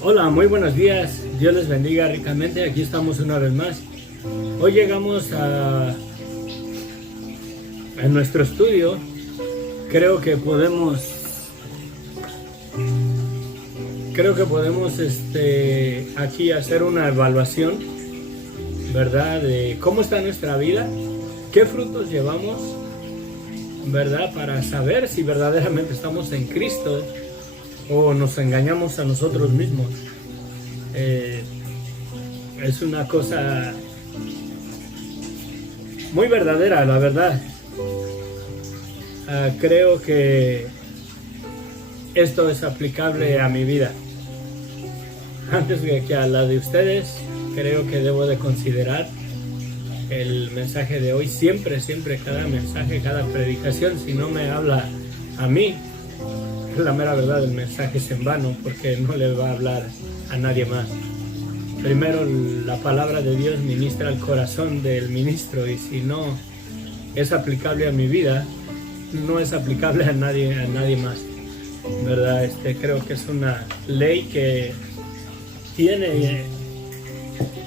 Hola, muy buenos días. Dios les bendiga ricamente. Aquí estamos una vez más. Hoy llegamos a nuestro estudio. Creo que podemos aquí hacer una evaluación, ¿verdad? De cómo está nuestra vida, qué frutos llevamos, ¿verdad? Para saber si verdaderamente estamos en Cristo o nos engañamos a nosotros mismos. Es una cosa muy verdadera, la verdad. Creo que esto es aplicable a mi vida. Antes que a la de ustedes, creo que debo de considerar el mensaje de hoy. Siempre, cada mensaje, cada predicación, si no me habla a mí, la mera verdad, el mensaje es en vano, porque no le va a hablar a nadie más. Primero, la palabra de Dios ministra al corazón del ministro, y si no es aplicable a mi vida, no es aplicable a nadie más, ¿verdad? Creo que es una ley que tiene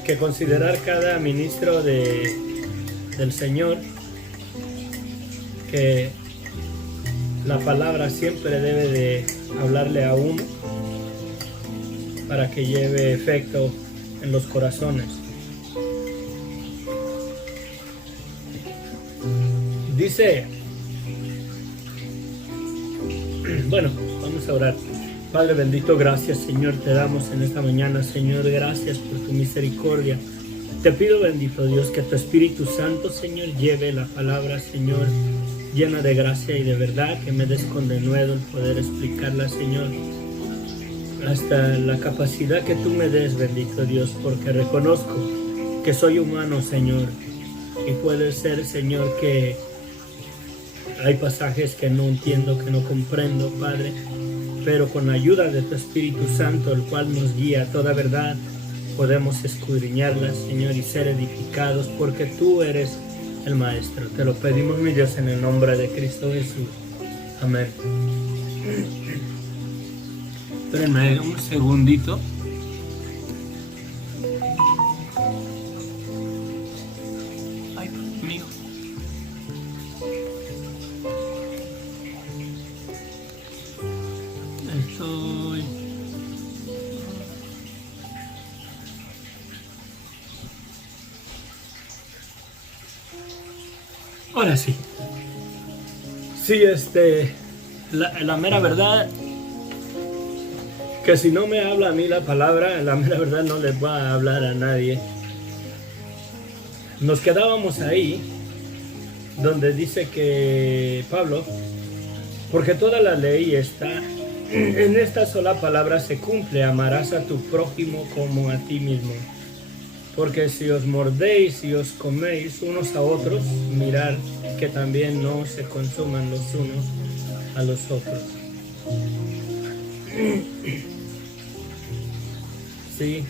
que considerar cada ministro del Señor, que la palabra siempre debe de hablarle a uno para que lleve efecto en los corazones. Dice, bueno, vamos a orar. Padre bendito, gracias Señor, te damos en esta mañana, Señor, gracias por tu misericordia. Te pido, bendito Dios, que tu Espíritu Santo, Señor, lleve la palabra, Señor, llena de gracia y de verdad, que me des con denuedo el poder explicarla, Señor, hasta la capacidad que tú me des, bendito Dios, porque reconozco que soy humano, Señor, y puede ser, Señor, que hay pasajes que no entiendo, que no comprendo, Padre, pero con la ayuda de tu Espíritu Santo, el cual nos guía a toda verdad, podemos escudriñarlas, Señor, y ser edificados, porque tú eres el Maestro. Te lo pedimos, mi Dios, en el nombre de Cristo Jesús. Amén. Espérenme un segundito. Ay, Dios mío. Estoy... Ahora sí. Sí, la mera verdad, que si no me habla a mí la palabra, la mera verdad no les va a hablar a nadie. Nos quedábamos ahí, donde dice que Pablo, porque toda la ley está en esta sola palabra se cumple: amarás a tu prójimo como a ti mismo. Porque si os mordéis y os coméis unos a otros, mirad que también no se consuman los unos a los otros. Sí,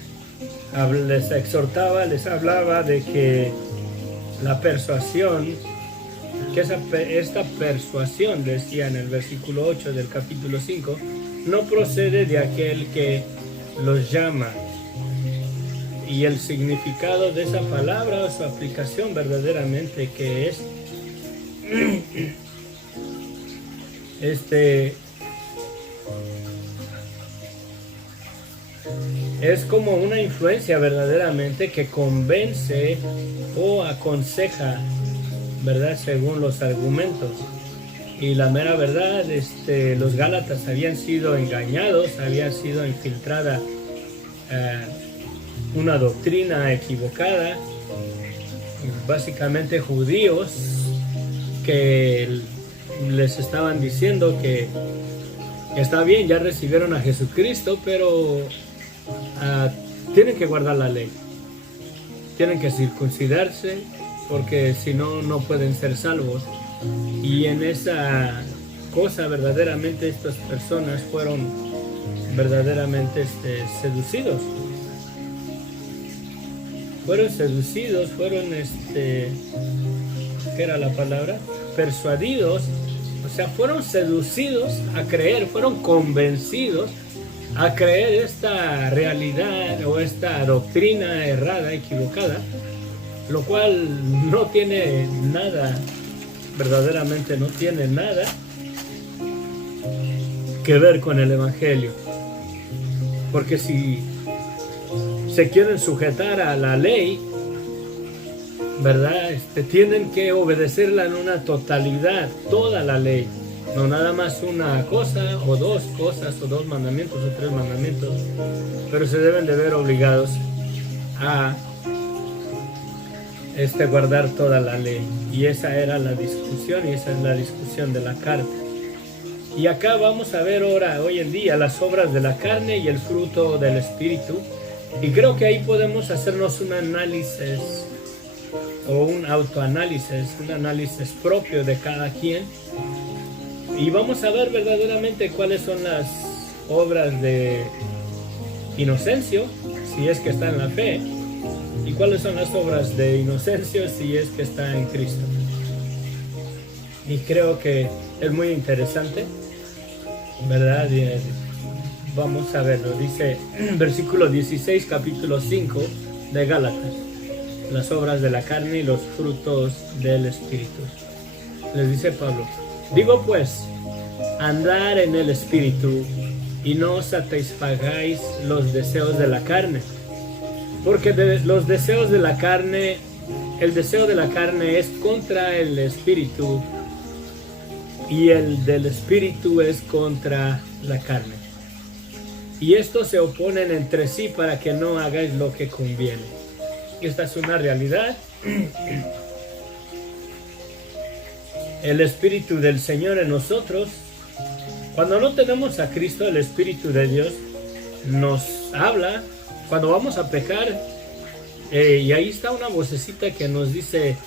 les exhortaba, les hablaba de que la persuasión, que esta persuasión, decía en el versículo 8 del capítulo 5, no procede de aquel que los llama. Y el significado de esa palabra o su aplicación verdaderamente que es como una influencia verdaderamente que convence o aconseja, ¿verdad? Según los argumentos. Y la mera verdad, los Gálatas habían sido engañados, había sido infiltrada una doctrina equivocada, básicamente judíos que les estaban diciendo que está bien, ya recibieron a Jesucristo, pero tienen que guardar la ley, tienen que circuncidarse, porque si no, no pueden ser salvos. Y en esa cosa verdaderamente estas personas fueron verdaderamente seducidos. Fueron seducidos, fueron, ¿qué era la palabra? Persuadidos, o sea, fueron seducidos a creer, fueron convencidos a creer esta realidad o esta doctrina errada, equivocada, lo cual no tiene nada, verdaderamente no tiene nada que ver con el Evangelio. Porque si se quieren sujetar a la ley, ¿verdad? Tienen que obedecerla en una totalidad, toda la ley. No nada más una cosa o dos cosas o dos mandamientos o tres mandamientos, pero se deben de ver obligados a guardar toda la ley. Y esa era la discusión, y esa es la discusión de la carta. Y acá vamos a ver ahora, hoy en día, las obras de la carne y el fruto del Espíritu. Y creo que ahí podemos hacernos un análisis o un autoanálisis, un análisis propio de cada quien. Y vamos a ver verdaderamente cuáles son las obras de Inocencio, si es que está en la fe, y cuáles son las obras de Inocencio, si es que está en Cristo. Y creo que es muy interesante, ¿verdad? Vamos a verlo. Dice versículo 16, capítulo 5 de Gálatas: las obras de la carne y los frutos del Espíritu. Les dice Pablo: digo pues, andar en el Espíritu, y no satisfagáis los deseos de la carne. Porque los deseos de la carne, el deseo de la carne es contra el Espíritu, y el del Espíritu es contra la carne. Y estos se oponen entre sí para que no hagáis lo que conviene. Esta es una realidad. El Espíritu del Señor en nosotros, cuando no tenemos a Cristo, el Espíritu de Dios nos habla cuando vamos a pecar, y ahí está una vocecita que nos dice: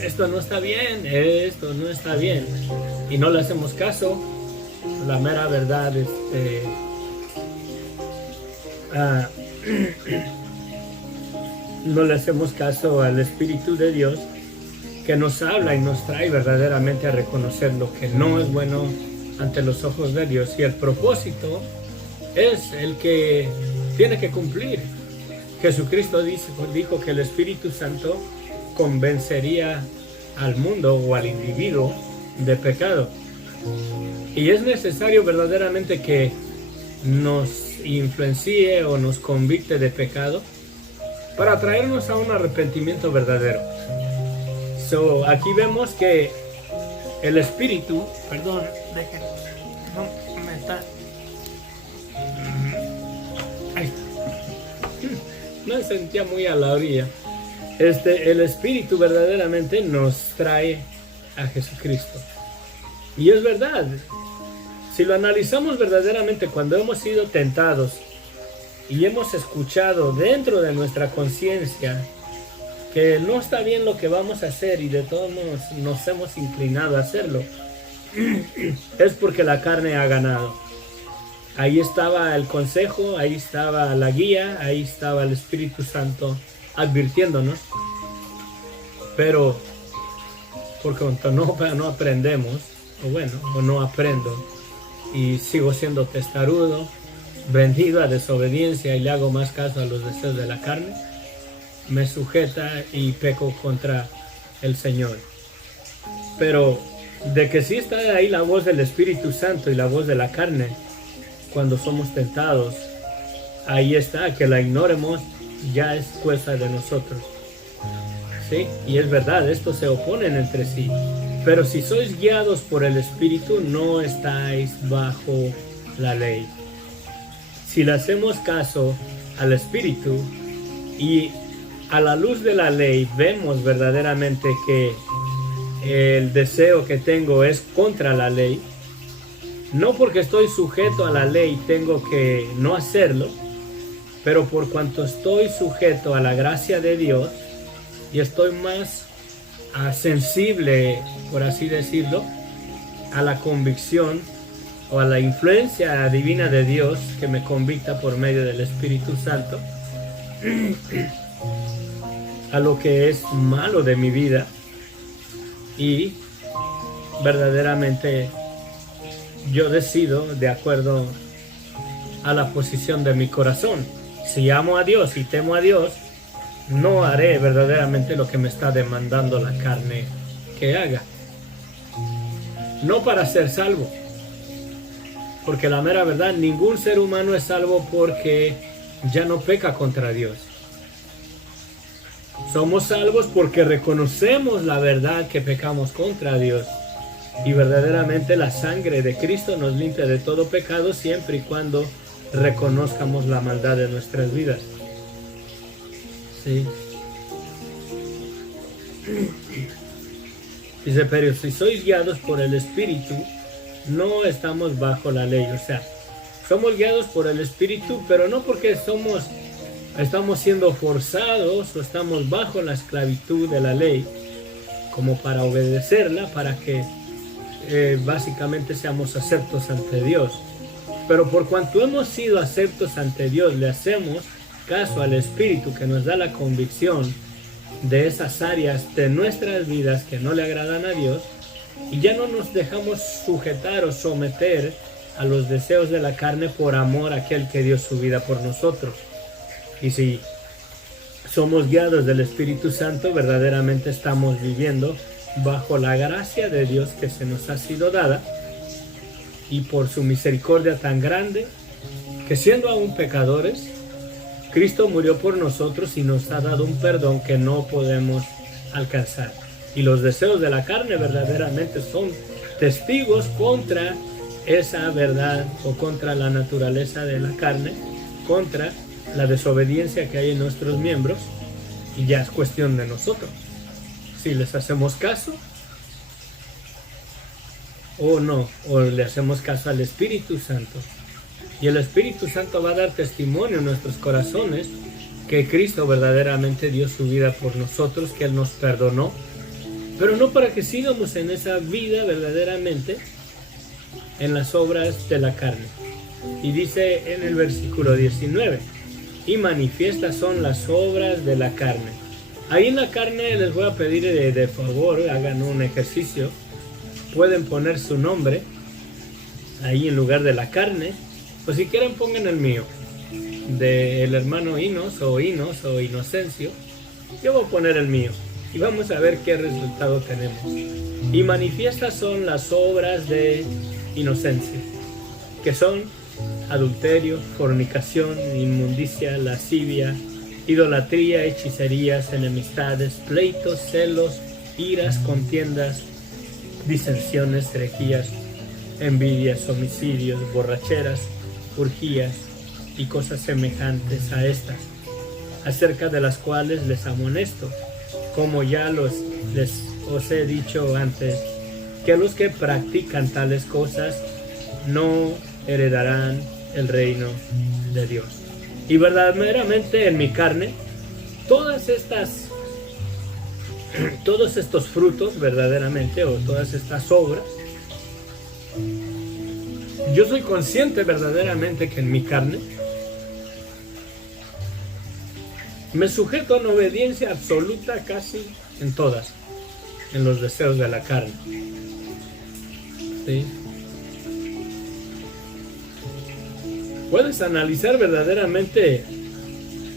esto no está bien, esto no está bien, y no le hacemos caso. La mera verdad, no le hacemos caso al Espíritu de Dios, que nos habla y nos trae verdaderamente a reconocer lo que no es bueno ante los ojos de Dios, y el propósito es el que tiene que cumplir. Jesucristo dijo que el Espíritu Santo convencería al mundo o al individuo de pecado, y es necesario verdaderamente que nos influencie o nos convicte de pecado para traernos a un arrepentimiento verdadero. Aquí vemos que el Espíritu, perdón, déjenme, no me está, ay, me sentía muy a la orilla. El Espíritu verdaderamente nos trae a Jesucristo. Y es verdad, si lo analizamos verdaderamente, cuando hemos sido tentados y hemos escuchado dentro de nuestra conciencia que no está bien lo que vamos a hacer, y de todos modos nos hemos inclinado a hacerlo, es porque la carne ha ganado. Ahí estaba el consejo, ahí estaba la guía, ahí estaba el Espíritu Santo advirtiéndonos. Pero por cuanto no aprendemos, o no aprendo, y sigo siendo testarudo, vendido a desobediencia, y le hago más caso a los deseos de la carne, me sujeta y peco contra el Señor. Pero de que sí está ahí la voz del Espíritu Santo y la voz de la carne cuando somos tentados, ahí está. Que la ignoremos ya es cosa de nosotros, ¿sí? Y es verdad, estos se oponen entre sí. Pero si sois guiados por el Espíritu, no estáis bajo la ley. Si le hacemos caso al Espíritu y a la luz de la ley vemos verdaderamente que el deseo que tengo es contra la ley, no porque estoy sujeto a la ley tengo que no hacerlo, pero por cuanto estoy sujeto a la gracia de Dios y estoy más sensible, por así decirlo, a la convicción o a la influencia divina de Dios que me convicta por medio del Espíritu Santo a lo que es malo de mi vida, y verdaderamente yo decido, de acuerdo a la posición de mi corazón. Si amo a Dios y temo a Dios, no haré verdaderamente lo que me está demandando la carne que haga. No para ser salvo, porque la mera verdad, ningún ser humano es salvo porque ya no peca contra Dios. Somos salvos porque reconocemos la verdad que pecamos contra Dios. Y verdaderamente la sangre de Cristo nos limpia de todo pecado siempre y cuando reconozcamos la maldad de nuestras vidas. Sí. Dice, pero si sois guiados por el Espíritu, no estamos bajo la ley. O sea, somos guiados por el Espíritu, pero no porque estamos siendo forzados o estamos bajo la esclavitud de la ley, como para obedecerla, para que básicamente seamos aceptos ante Dios. Pero por cuanto hemos sido aceptos ante Dios, le hacemos caso al Espíritu que nos da la convicción de esas áreas de nuestras vidas que no le agradan a Dios, y ya no nos dejamos sujetar o someter a los deseos de la carne por amor a aquel que dio su vida por nosotros. Y si somos guiados del Espíritu Santo, verdaderamente estamos viviendo bajo la gracia de Dios que se nos ha sido dada, y por su misericordia tan grande, que siendo aún pecadores, Cristo murió por nosotros y nos ha dado un perdón que no podemos alcanzar. Y los deseos de la carne verdaderamente son testigos contra esa verdad, o contra la naturaleza de la carne, contra la desobediencia que hay en nuestros miembros, y ya es cuestión de nosotros si les hacemos caso o no, o le hacemos caso al Espíritu Santo. Y el Espíritu Santo va a dar testimonio en nuestros corazones que Cristo verdaderamente dio su vida por nosotros, que Él nos perdonó, pero no para que sigamos en esa vida verdaderamente en las obras de la carne. Y dice en el versículo 19, y manifiestas son las obras de la carne. Ahí en la carne les voy a pedir de favor, hagan un ejercicio. Pueden poner su nombre ahí en lugar de la carne, o si quieren pongan el mío, del hermano Inos o Inocencio. Yo voy a poner el mío y vamos a ver qué resultado tenemos. Y manifiestas son las obras de Inocencio, que son adulterio, fornicación, inmundicia, lascivia, idolatría, hechicerías, enemistades, pleitos, celos, iras, contiendas, disensiones, herejías, envidias, homicidios, borracheras, orgías y cosas semejantes a estas, acerca de las cuales les amonesto, como ya os he dicho antes, que los que practican tales cosas no heredarán el reino de Dios. Y verdaderamente en mi carne, todos estos frutos verdaderamente, o todas estas obras, yo soy consciente verdaderamente que en mi carne me sujeto a una obediencia absoluta casi en todas, en los deseos de la carne. ¿Sí? Puedes analizar verdaderamente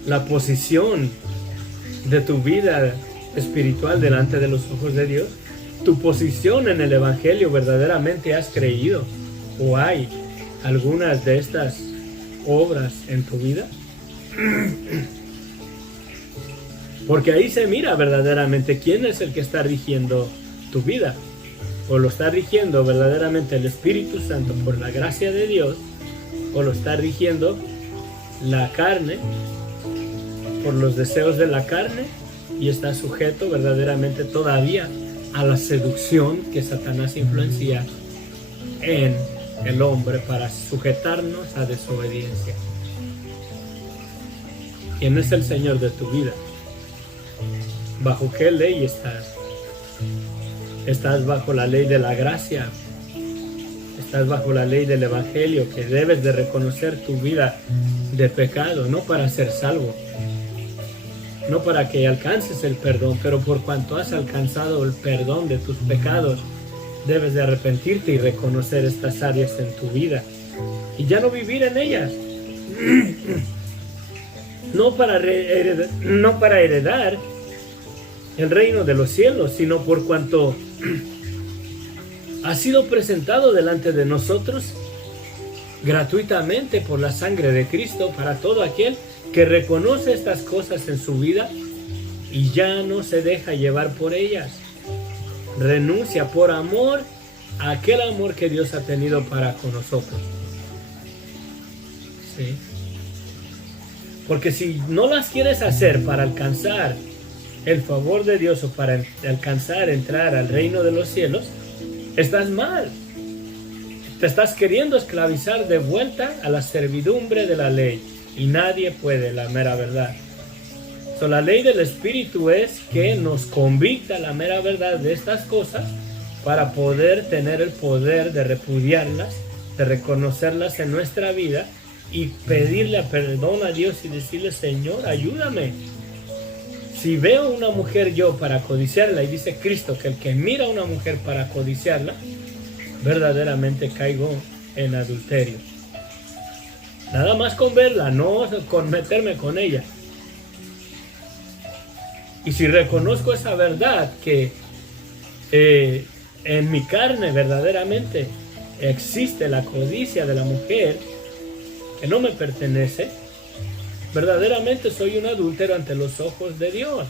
la posición de tu vida espiritual delante de los ojos de Dios. Tu posición en el Evangelio, verdaderamente has creído, o hay algunas de estas obras en tu vida. Porque ahí se mira verdaderamente quién es el que está rigiendo tu vida, o lo está rigiendo verdaderamente el Espíritu Santo por la gracia de Dios, o lo está rigiendo la carne por los deseos de la carne, y está sujeto verdaderamente todavía a la seducción que Satanás influencia en el hombre para sujetarnos a desobediencia. ¿Quién es el Señor de tu vida? ¿Bajo qué ley estás? ¿Estás bajo la ley de la gracia? ¿Estás bajo la ley del Evangelio, que debes de reconocer tu vida de pecado, no para ser salvo, no para que alcances el perdón, pero por cuanto has alcanzado el perdón de tus pecados, debes de arrepentirte y reconocer estas áreas en tu vida y ya no vivir en ellas, no para heredar el reino de los cielos, sino por cuanto ha sido presentado delante de nosotros gratuitamente por la sangre de Cristo para todo aquel que reconoce estas cosas en su vida y ya no se deja llevar por ellas. Renuncia por amor a aquel amor que Dios ha tenido para con nosotros. ¿Sí? Porque si no las quieres hacer para alcanzar el favor de Dios o para alcanzar entrar al reino de los cielos, estás mal. Te estás queriendo esclavizar de vuelta a la servidumbre de la ley y nadie puede, la mera verdad. La ley del Espíritu es que nos convicta la mera verdad de estas cosas para poder tener el poder de repudiarlas, de reconocerlas en nuestra vida y pedirle perdón a Dios y decirle: Señor, ayúdame. Si veo una mujer yo para codiciarla, y dice Cristo que el que mira a una mujer para codiciarla, verdaderamente caigo en adulterio. Nada más con verla, no con meterme con ella. Y si reconozco esa verdad que en mi carne verdaderamente existe la codicia de la mujer que no me pertenece, verdaderamente soy un adúltero ante los ojos de Dios.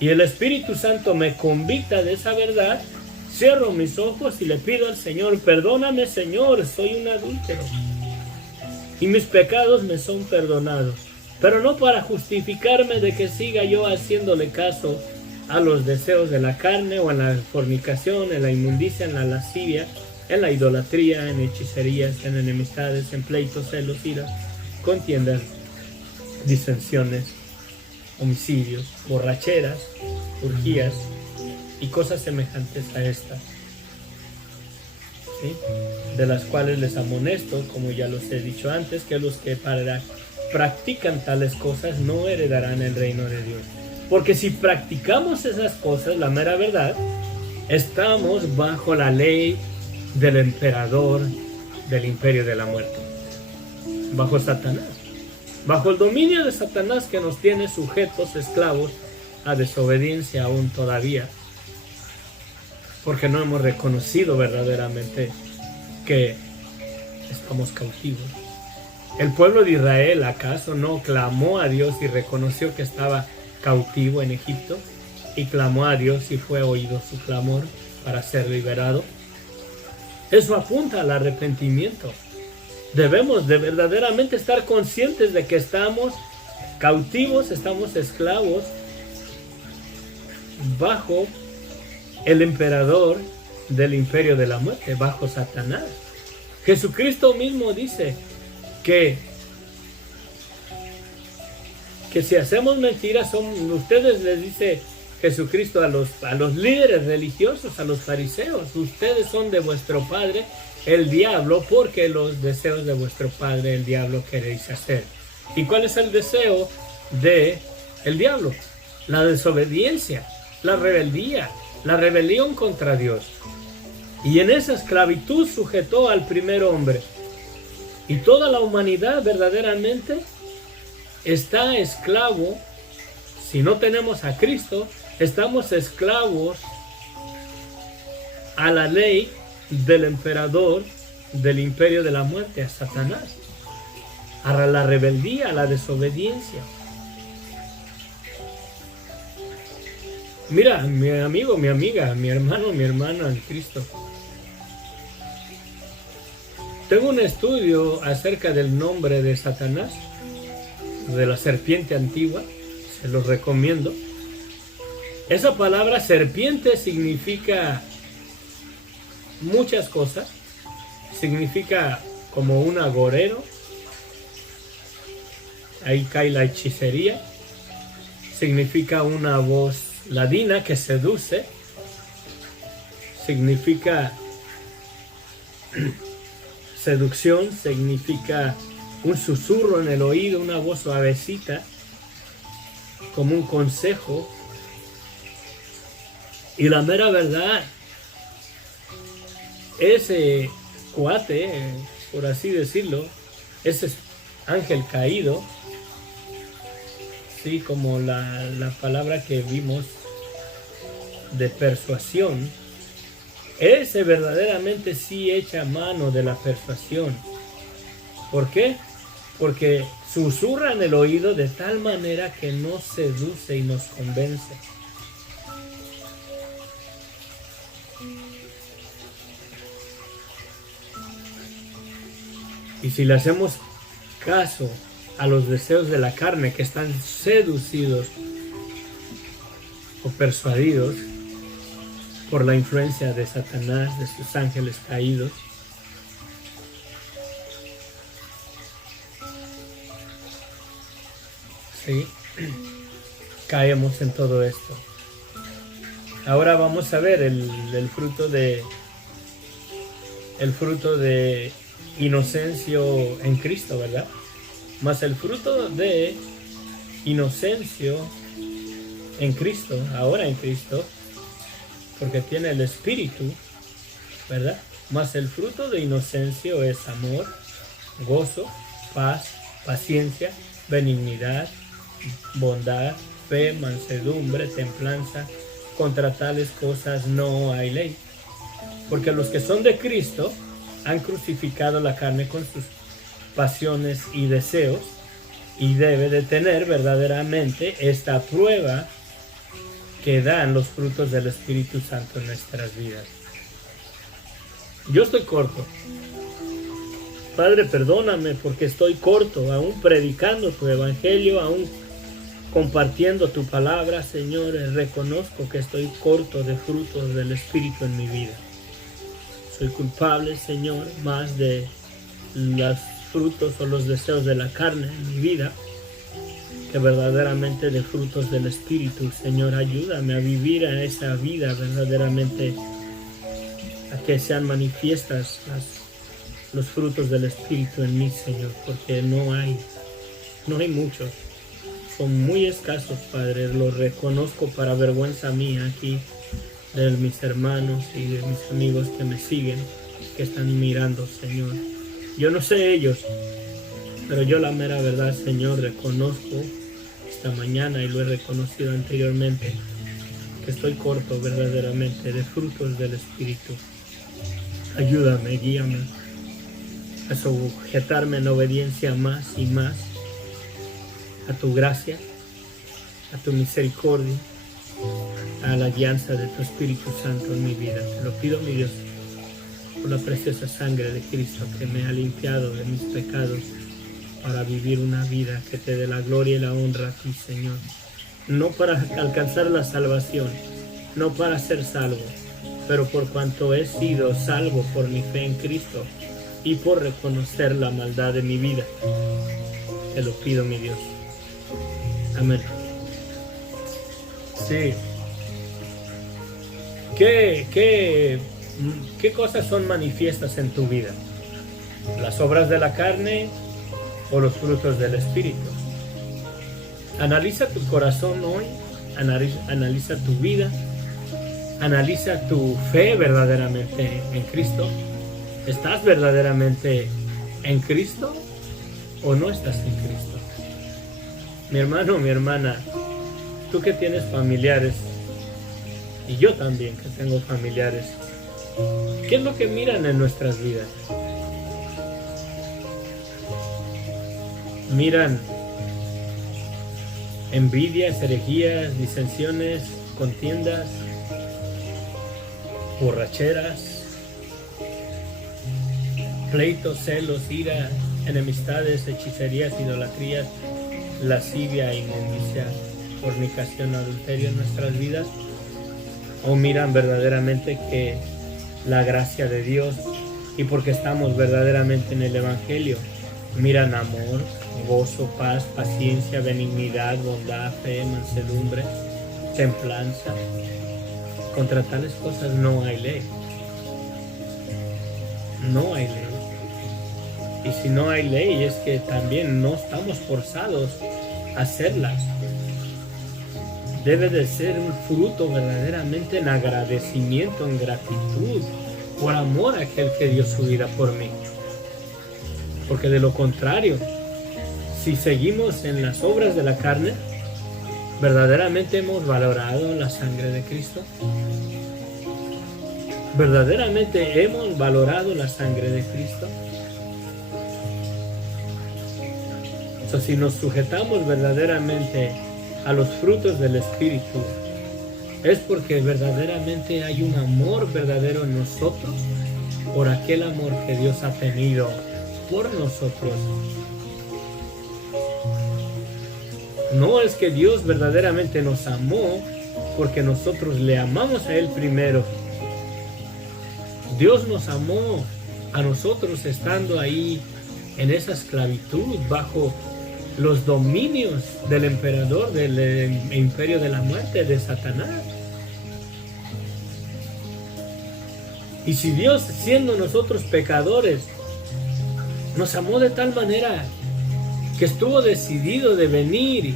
Y el Espíritu Santo me convicta de esa verdad. Cierro mis ojos y le pido al Señor: perdóname, Señor, soy un adúltero y mis pecados me son perdonados. Pero no para justificarme de que siga yo haciéndole caso a los deseos de la carne o en la fornicación, en la inmundicia, en la lascivia, en la idolatría, en hechicerías, en enemistades, en pleitos, celos, iras, contiendas, disensiones, homicidios, borracheras, orgías y cosas semejantes a estas, ¿sí? De las cuales les amonesto, como ya los he dicho antes, que los que practican tales cosas no heredarán el reino de Dios. Porque si practicamos esas cosas, la mera verdad, estamos bajo la ley del emperador del imperio de la muerte, bajo Satanás, bajo el dominio de Satanás, que nos tiene sujetos, esclavos a desobediencia aún todavía, porque no hemos reconocido verdaderamente que estamos cautivos. ¿El pueblo de Israel acaso no clamó a Dios y reconoció que estaba cautivo en Egipto? Y clamó a Dios y fue oído su clamor para ser liberado. Eso apunta al arrepentimiento. Debemos de verdaderamente estar conscientes de que estamos cautivos, estamos esclavos bajo el emperador del imperio de la muerte, bajo Satanás. Jesucristo mismo dice que si hacemos mentiras, ustedes, les dice Jesucristo a los líderes religiosos, a los fariseos: ustedes son de vuestro padre el diablo, porque los deseos de vuestro padre el diablo queréis hacer. ¿Y cuál es el deseo de el diablo? La desobediencia, la rebeldía, la rebelión contra Dios. Y en esa esclavitud sujetó al primer hombre. Y toda la humanidad verdaderamente está esclavo. Si no tenemos a Cristo, estamos esclavos a la ley del emperador del imperio de la muerte, a Satanás, a la rebeldía, a la desobediencia. Mira, mi amigo, mi amiga, mi hermano, mi hermana en Cristo. Tengo un estudio acerca del nombre de Satanás, de la serpiente antigua, se los recomiendo. Esa palabra serpiente significa muchas cosas. Significa como un agorero, ahí cae la hechicería. Significa una voz ladina que seduce. Significa seducción, significa un susurro en el oído, una voz suavecita, como un consejo. Y la mera verdad, ese cuate, por así decirlo, ese ángel caído, sí, como la palabra que vimos de persuasión, ese verdaderamente sí echa mano de la persuasión. ¿Por qué? Porque susurra en el oído de tal manera que nos seduce y nos convence. Y si le hacemos caso a los deseos de la carne que están seducidos o persuadidos por la influencia de Satanás, de sus ángeles caídos, ¿sí? Caemos en todo esto. Ahora vamos a ver el fruto de inocencio en Cristo, ¿verdad? Mas el fruto de inocencio en Cristo, ahora en Cristo, porque tiene el Espíritu, ¿verdad? Mas el fruto de inocencio es amor, gozo, paz, paciencia, benignidad, bondad, fe, mansedumbre, templanza. Contra tales cosas no hay ley. Porque los que son de Cristo han crucificado la carne con sus pasiones y deseos, y debe de tener verdaderamente esta prueba que dan los frutos del Espíritu Santo en nuestras vidas. Yo estoy corto. Padre, perdóname porque estoy corto, aún predicando tu evangelio, aún compartiendo tu palabra, Señor. Reconozco que estoy corto de frutos del Espíritu en mi vida. Soy culpable, Señor, más de los frutos o los deseos de la carne en mi vida que verdaderamente de frutos del Espíritu. Señor, ayúdame a vivir a esa vida verdaderamente, a que sean manifiestas los frutos del Espíritu en mí, Señor, porque no hay muchos. Son muy escasos, Padre, lo reconozco para vergüenza mía aquí, de mis hermanos y de mis amigos que me siguen, que están mirando, Señor. Yo no sé ellos, pero yo la mera verdad, Señor, reconozco esta mañana, y lo he reconocido anteriormente, que estoy corto verdaderamente de frutos del Espíritu. Ayúdame, guíame a sujetarme en obediencia más y más a tu gracia, a tu misericordia, a la guianza de tu Espíritu Santo en mi vida. Te lo pido, mi Dios, por la preciosa sangre de Cristo que me ha limpiado de mis pecados, para vivir una vida que te dé la gloria y la honra a ti, Señor. No para alcanzar la salvación, no para ser salvo, pero por cuanto he sido salvo por mi fe en Cristo y por reconocer la maldad de mi vida. Te lo pido, mi Dios. Amén. Sí. ¿Qué cosas son manifiestas en tu vida? ¿Las obras de la carne o los frutos del Espíritu? Analiza tu corazón hoy, analiza tu vida, analiza tu fe verdaderamente en Cristo. ¿Estás verdaderamente en Cristo o no estás en Cristo? Mi hermano, mi hermana, tú que tienes familiares, y yo también que tengo familiares, ¿qué es lo que miran en nuestras vidas? Miran envidias, herejías, disensiones, contiendas, borracheras, pleitos, celos, ira, enemistades, hechicerías, idolatrías, lascivia, inmundicia, fornicación, adulterio en nuestras vidas? ¿O miran verdaderamente que la gracia de Dios, y porque estamos verdaderamente en el Evangelio, miran amor, gozo, paz, paciencia, benignidad, bondad, fe, mansedumbre, templanza? Contra tales cosas no hay ley. No hay ley. Y si no hay ley, es que también no estamos forzados a hacerlas. Debe de ser un fruto verdaderamente en agradecimiento, en gratitud, por amor a aquel que dio su vida por mí. Porque de lo contrario, si seguimos en las obras de la carne, ¿verdaderamente hemos valorado la sangre de Cristo? ¿Verdaderamente hemos valorado la sangre de Cristo? O sea, si nos sujetamos verdaderamente a los frutos del Espíritu, es porque verdaderamente hay un amor verdadero en nosotros por aquel amor que Dios ha tenido por nosotros. No es que Dios verdaderamente nos amó porque nosotros le amamos a Él primero. Dios nos amó a nosotros estando ahí en esa esclavitud bajo los dominios del emperador del imperio de la muerte, de Satanás. Y si Dios, siendo nosotros pecadores, nos amó de tal manera que estuvo decidido de venir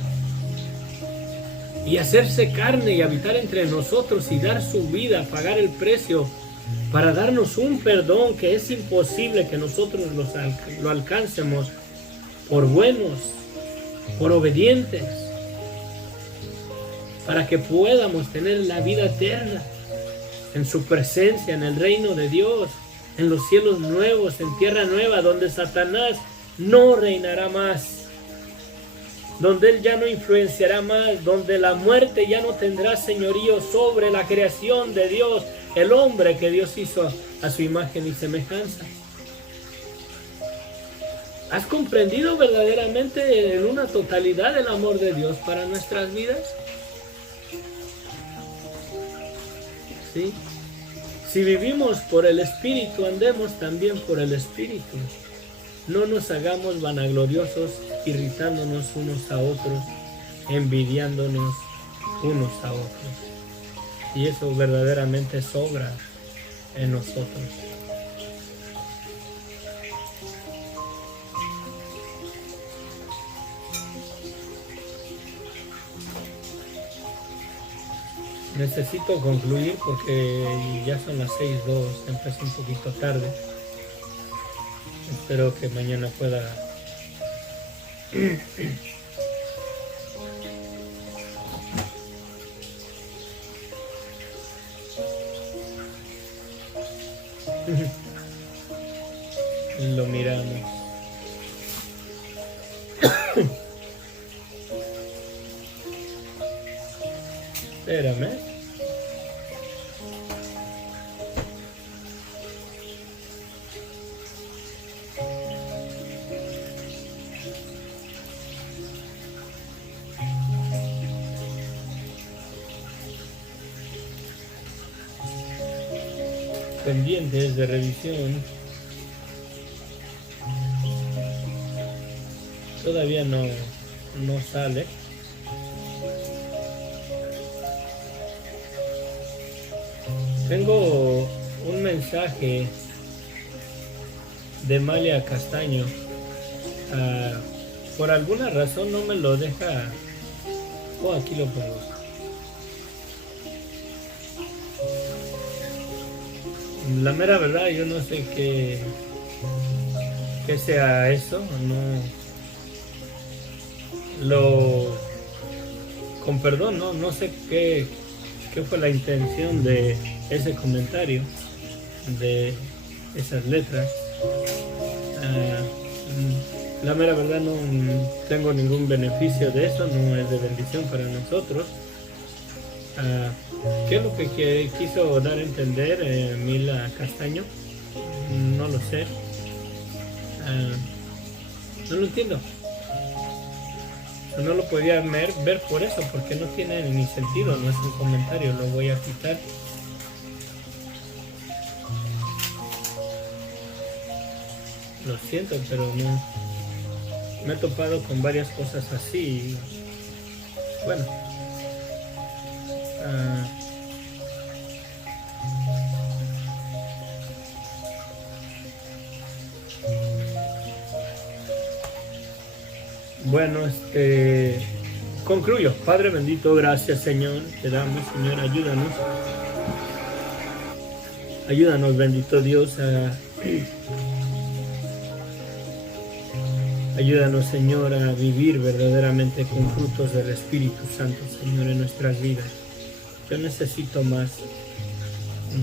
y hacerse carne y habitar entre nosotros y dar su vida, pagar el precio para darnos un perdón que es imposible que nosotros lo alcancemos por buenos, por obedientes, para que podamos tener la vida eterna en su presencia, en el reino de Dios, en los cielos nuevos, en tierra nueva, donde Satanás no reinará más, donde él ya no influenciará más, donde la muerte ya no tendrá señorío sobre la creación de Dios, el hombre que Dios hizo a su imagen y semejanza. ¿Has comprendido verdaderamente en una totalidad el amor de Dios para nuestras vidas? ¿Sí? Si vivimos por el Espíritu, andemos también por el Espíritu. No nos hagamos vanagloriosos, irritándonos unos a otros, envidiándonos unos a otros. Y eso verdaderamente sobra en nosotros. Necesito concluir porque ya son las 6:02, empecé un poquito tarde. Espero que mañana pueda lo miramos. Espérame. Pendientes de revisión. Todavía no sale. Tengo un mensaje de Malia Castaño. Por alguna razón no me lo deja. Oh, aquí lo pongo. La mera verdad, yo no sé qué sea eso. Con perdón, no sé qué fue la intención de ese comentario, de esas letras. La mera verdad, no tengo ningún beneficio de eso, no es de bendición para nosotros. ¿Qué es lo que quiso dar a entender Mila Castaño? No lo sé. No lo entiendo. No lo podía ver por eso, porque no tiene ni sentido, no es un comentario, lo voy a quitar. Lo siento, pero no. Me he topado con varias cosas así. Y, bueno. Bueno, concluyo. Padre bendito, gracias Señor, te damos, Señor, ayúdanos. Ayúdanos, bendito Dios, Ayúdanos, Señor, a vivir verdaderamente con frutos del Espíritu Santo, Señor, en nuestras vidas. Yo necesito más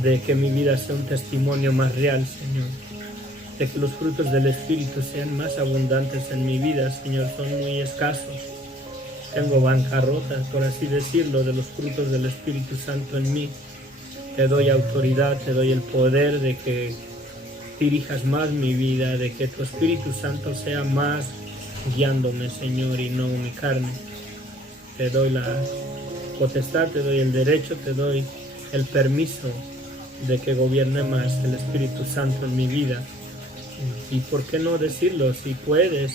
de que mi vida sea un testimonio más real, Señor. De que los frutos del Espíritu sean más abundantes en mi vida, Señor. Son muy escasos. Tengo bancarrotas, por así decirlo, de los frutos del Espíritu Santo en mí. Te doy autoridad, te doy el poder de que dirijas más mi vida, de que tu Espíritu Santo sea más guiándome, Señor, y no mi carne. Te doy la potestad, te doy el derecho, te doy el permiso de que gobierne más el Espíritu Santo en mi vida. Y por qué no decirlo, si puedes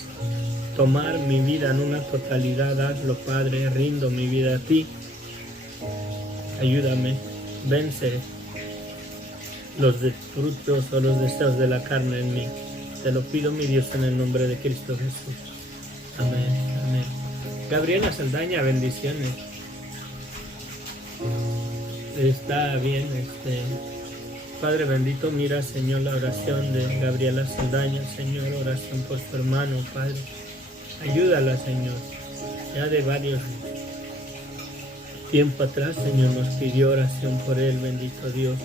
tomar mi vida en una totalidad, hazlo, Padre. Rindo mi vida a ti. Ayúdame, vence los frutos o los deseos de la carne en mí. Te lo pido, mi Dios, en el nombre de Cristo Jesús. Amén, amén. Gabriela Saldaña, bendiciones. Está bien, Padre bendito, mira, Señor, la oración de Gabriela Saldaña, Señor, oración por su hermano, Padre. Ayúdala, Señor. Ya de varios tiempo atrás, Señor, nos pidió oración por él, bendito Dios.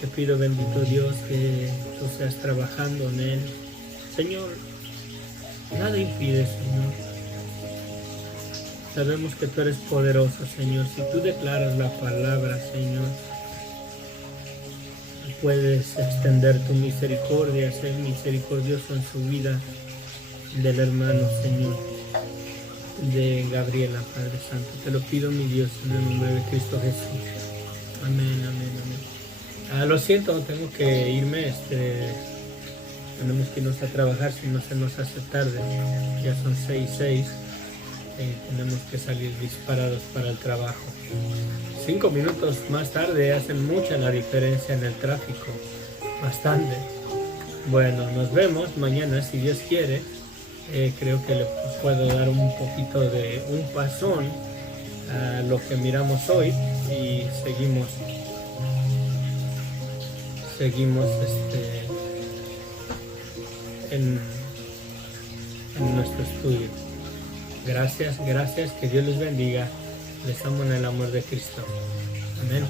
Te pido, bendito Dios, que tú seas trabajando en él. Señor, nada impide, Señor. Sabemos que tú eres poderoso, Señor. Si tú declaras la palabra, Señor, puedes extender tu misericordia, ser misericordioso en su vida del hermano, Señor, de Gabriela, Padre Santo. Te lo pido, mi Dios, en el nombre de Cristo Jesús. Amén, amén, amén. Lo siento, tengo que irme, tenemos que irnos a trabajar, si no se nos hace tarde. Ya son 6:06. Tenemos que salir disparados para el trabajo. 5 minutos más tarde hacen mucha la diferencia en el tráfico, bastante. Bueno, nos vemos mañana si Dios quiere. Creo que le puedo dar un poquito de un pasón a lo que miramos hoy y seguimos en nuestro estudio. Gracias, que Dios les bendiga. Les amo en el amor de Cristo. Amén.